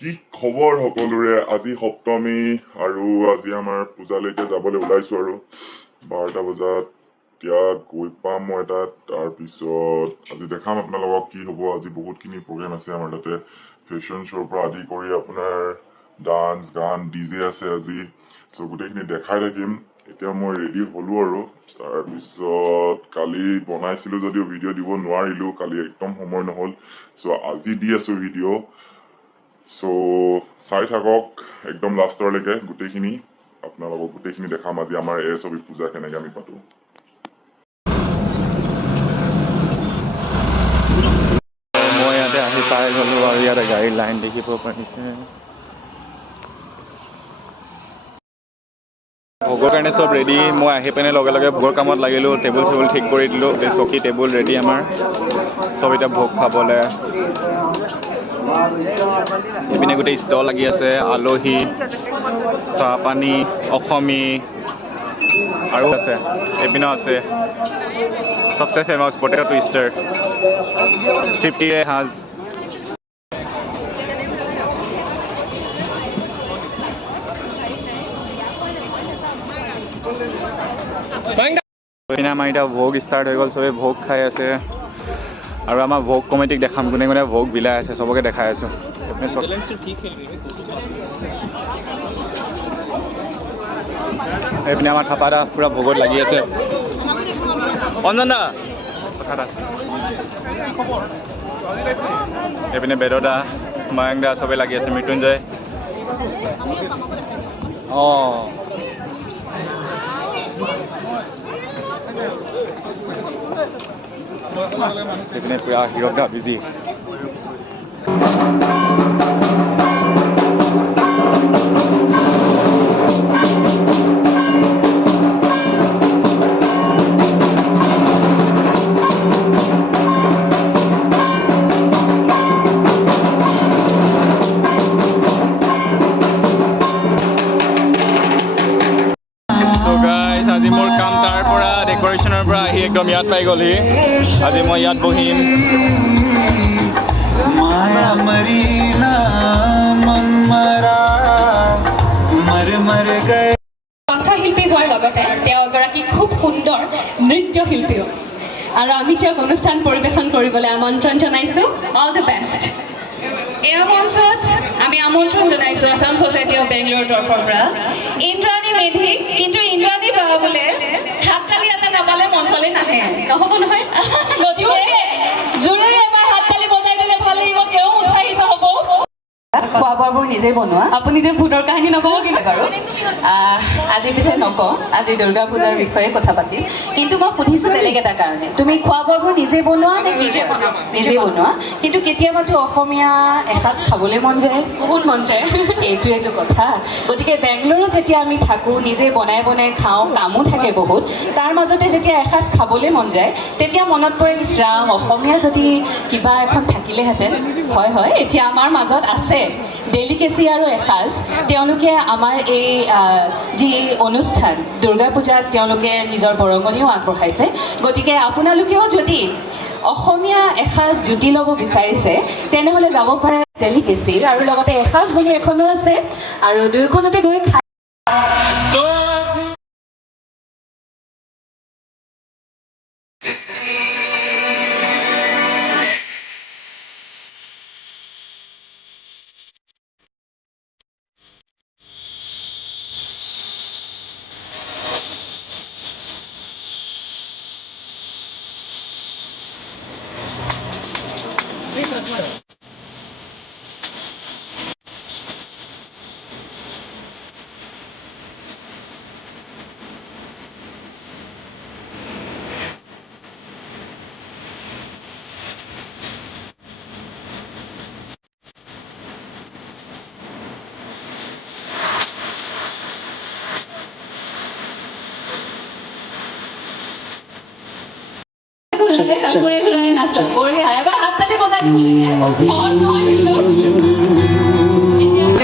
কি খবৰ সকলোৰে? আজি সপ্তমী আৰু আজি আমাৰ পূজালৈকে যাবলৈ ওলাইছো আৰু 12টা বজাত এতিয়া গৈ পাম মই তাত। তাৰপিছত আজি দেখাম আপোনালোকক কি হ'ব। আজি বহুতখিনি প্ৰগ্ৰেম আছে আমাৰ তাতে, ফেশ্বন শ্ব'ৰ পৰা আদি কৰি আপোনাৰ ডান্স গান ডিজে আছে আজি, চ' গোটেইখিনি দেখাই থাকিম। এতিয়া মই ৰেডি হ'লো আৰু তাৰপিছত কালি বনাইছিলো যদিও ভিডিঅ' দিব নোৱাৰিলো, কালি একদম সময় নহ'ল, চ' আজি দি আছো ভিডিঅ'। চ' চাই থাকক একদম লাষ্টৰলৈকে, গোটেইখিনি আপোনালোকক গোটেইখিনি দেখাম আজি আমাৰ এছবি পূজা কেনেকৈ আমি পাতো। মই ইয়াতে আহি পাই গ'লো আৰু ইয়াতে গাড়ীৰ লাইন দেখিব পাৰিছে। ভোগৰ কাৰণে চব ৰেডি। মই আহি পিনে লগে লগে ভোগৰ কামত লাগিলোঁ, টেবুল চেবুল ঠিক কৰি দিলোঁ, চকী টেবুল ৰেডি আমাৰ চব এতিয়া ভোগ খাবলৈ। এইপিনে গোটেই ষ্টল লাগি আছে, আলহী চাহপানী অসমী আৰু আছে, এইপিনেও আছে চবচে ফেমাছ পটেটো টুইষ্টাৰ 50 সাজ। এইপিনে আমাৰ এতিয়া ভোগ ষ্টাৰ্ট হৈ গ'ল, চবেই ভোগ খাই আছে আৰু আমাৰ ভোগ কমিটিক দেখাম কোনে কোনে ভোগ বিলাই আছে, চবকে দেখাই আছোঁ। এইপিনে আমাৰ থাপা দা পূৰা ভোগত লাগি আছে। অঞ্জন দা কথা এটা আছে। এইপিনে বেদদা ময়ংক দা চবেই লাগি আছে, মৃত্যুঞ্জয়। অঁ সেইপিনে পুৰা হিৰক দা বিজি। আজি মোৰ কাম তাৰ পৰা ডেক'ৰেশ্যনৰ পৰা আহি একদম ইয়াত পাই গ'লহি। আজি মই ইয়াত বহিম। কণ্ঠশিল্পী হোৱাৰ লগতে তেওঁ এগৰাকী খুব সুন্দৰ নৃত্যশিল্পীও, আৰু আমি তেওঁক অনুষ্ঠান পৰিৱেশন কৰিবলৈ আমন্ত্ৰণ জনাইছোঁ। All the best. এয়া মঞ্চত আমি আমন্ত্ৰণ জনাইছোঁ আছাম ছ'চাইটি অফ বেংগলোৰৰ তৰফৰ পৰা ইন্দ্ৰাণী মেধি। কিন্তু ইন্দ্ৰাণী বা বোলে হাততালি এটা নাপালে মঞ্চলৈ নাহে, নহ'ব নহয়। গতিকে জোৰেৰে এবাৰ হাততালি বজাই দিলে ভাল লাগিব, তেওঁ উৎসাহিত হ'ব। খোৱা বোৱাবোৰ নিজেই বনোৱা। আপুনিতো ভূতৰ কাহিনী নক'ব কিন্তু বাৰু। আজি পিছে নকওঁ, আজি দুৰ্গা পূজাৰ বিষয়ে কথা পাতিম। কিন্তু মই সুধিছোঁ বেলেগ এটা কাৰণে, তুমি খোৱা বোৱাবোৰ নিজে বনোৱা নে? নিজে বনাওঁ। নিজে বনোৱা, কিন্তু কেতিয়াবাতো অসমীয়া এসাঁজ খাবলৈ মন যায়, বহুত মন যায়। এইটো কথা। গতিকে বেংগলোৰত যেতিয়া আমি থাকোঁ, নিজে বনাই বনাই খাওঁ, কামো থাকে বহুত, তাৰ মাজতে যেতিয়া এসাঁজ খাবলৈ মন যায় তেতিয়া মনত পৰে ইছৰাম অসমীয়া যদি কিবা এখন থাকিলেহেঁতেন। হয় হয়, এতিয়া আমাৰ মাজত আছে ডেলিকেচি আৰু এসাঁজ। তেওঁলোকে আমাৰ এই যি অনুষ্ঠান দুৰ্গা পূজাত তেওঁলোকে নিজৰ বৰঙণিও আগবঢ়াইছে। গতিকে আপোনালোকেও যদি অসমীয়া এসাঁজ জুতি ল'ব বিচাৰিছে তেনেহ'লে যাব পাৰে ডেলিকেচিৰ, আৰু লগতে এসাঁজ বুলি এখনো আছে, আৰু দুয়োখনতে গৈ খাই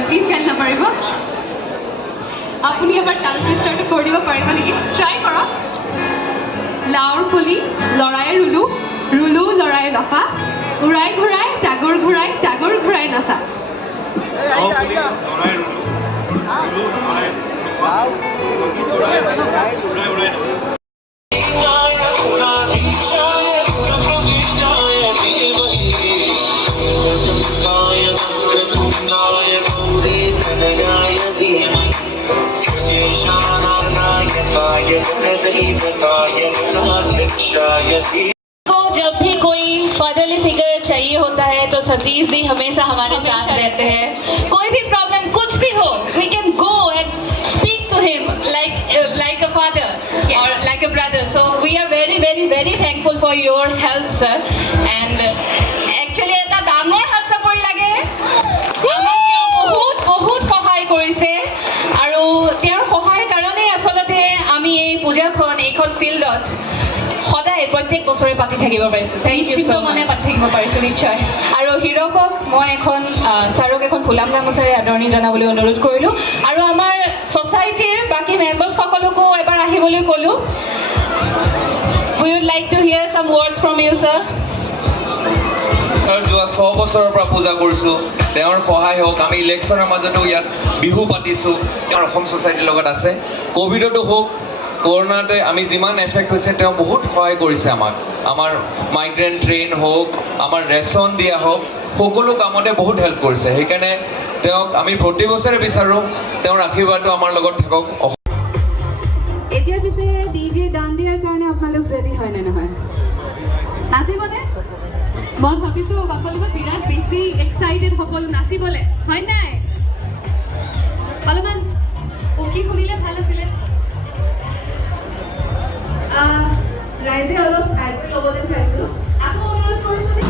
প্লিজ গালি নাপাৰিব। আপুনি এবাৰ টাং টুইষ্টাৰটো কৰি দিব পাৰিব নেকি? ট্ৰাই কৰক। লাওৰ পুলি লৰাই ৰুলো, ৰুলো লৰাই লফা, উৰাই ঘূৰাই জাগৰ ঘূৰাই নচা। को जब भी कोई फादरली फिगर चाहिए होता है तो सतीश जी हमेशा हमारे साथ रहते हैं. कोई भी प्रॉब्लम कुछ भी हो, we can go and speak to him like a father or like a brother. So we are very very very thankful for your help, sir. And actually এটা ডাঙৰ হাত চাপৰি লাগে. আমাক তেওঁ বহুত সহায় কৰিছে আৰু তেওঁৰ সহায়ৰ কাৰণে আচলতে আমি এই পূজাখন এইখন ফিল্ডত সদায় প্ৰত্যেক বছৰে পাতি থাকিব পাৰিছোঁ. থেংক ইউ ছ' মানে পাতি থাকিব পাৰিছোঁ নিশ্চয়. আৰু হীৰকক মই ছাৰক এখন ফুলাম গামোচাৰে আদৰণি জনাবলৈ অনুৰোধ কৰিলোঁ আৰু আমাৰ ছ'চাইটিৰ বাকী মেম্বাৰ্ছসকলকো এবাৰ আহিবলৈ ক'লোঁ. We would like to hear some words from you sir. যোৱা 6 বছৰৰ পৰা পূজা কৰিছোঁ. তেওঁৰ সহায় হওক, আমি ইলেকশ্যনৰ মাজতো ইয়াত বিহু পাতিছোঁ. তেওঁৰ অসম ছ'চাইটিৰ লগত আছে. ক'ভিডতো হওক, কৰোণাতে আমি যিমান এফেক্ট হৈছে তেওঁ বহুত সহায় কৰিছে আমাক. আমাৰ মাইগ্ৰেণ্ট ট্ৰেইন হওক, আমাৰ ৰেচন দিয়া হওক, সকলো কামতে বহুত হেল্প কৰিছে. সেইকাৰণে তেওঁক আমি প্ৰতি বছৰে বিচাৰোঁ তেওঁৰ আশীৰ্বাদটো আমাৰ লগত থাকক. এতিয়া পিছে ডিজে গান দিয়াৰ কাৰণে আপোনালোক ৰেডি হয় নে নহয়? নাচিবনে? মই ভাবিছোঁ আপোনালোক বিৰাট বেছি এক্সাইটেড সকলো নাচিবলৈ, হয় নাই? অলপমান উকি শুনিলে ভাল আছিলে. ৰাইজে অলপ ঠাইকৈ ল'ব যেন পাইছোঁ. আকৌ অনুৰোধ কৰিছোঁ.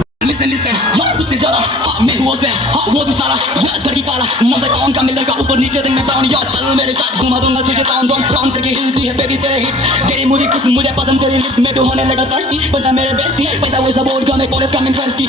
Listen, hot से ज़्यादा मैं हुआ से hot वो भी सारा याद करके काला मज़े कौन का मिलेगा ऊपर नीचे दिन में टाउन याद चल मेरे साथ घुमा दूंगा तुझे टाउन दम टाउन करके हिलती है बेबी तेरे हिट तेरी मुझे कुछ मुझे पसंद करी लिस्ट में तो होने लगा थर्स्टी पैसा मेरे बेस्ट पैसा वो सब बोल का मैं कॉलेज का मैं ट्वेल्थ की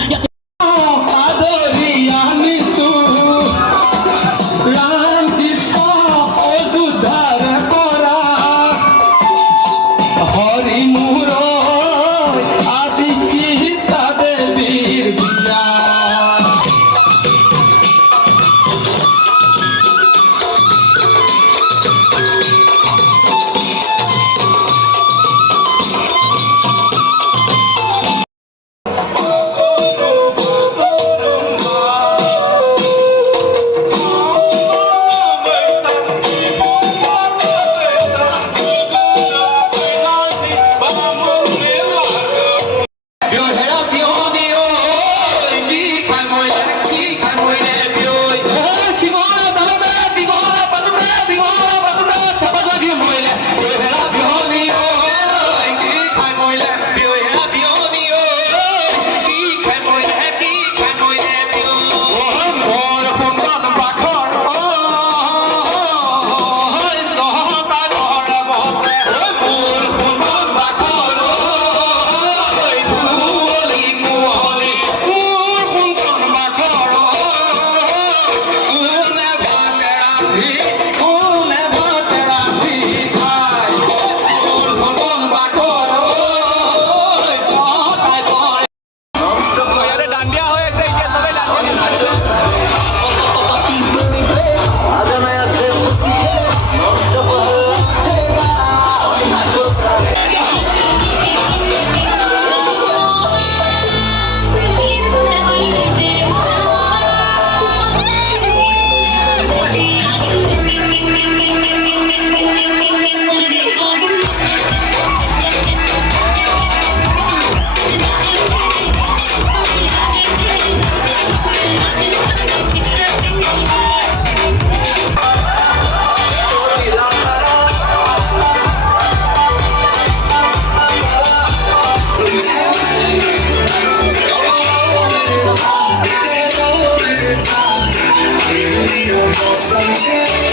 Sunshine.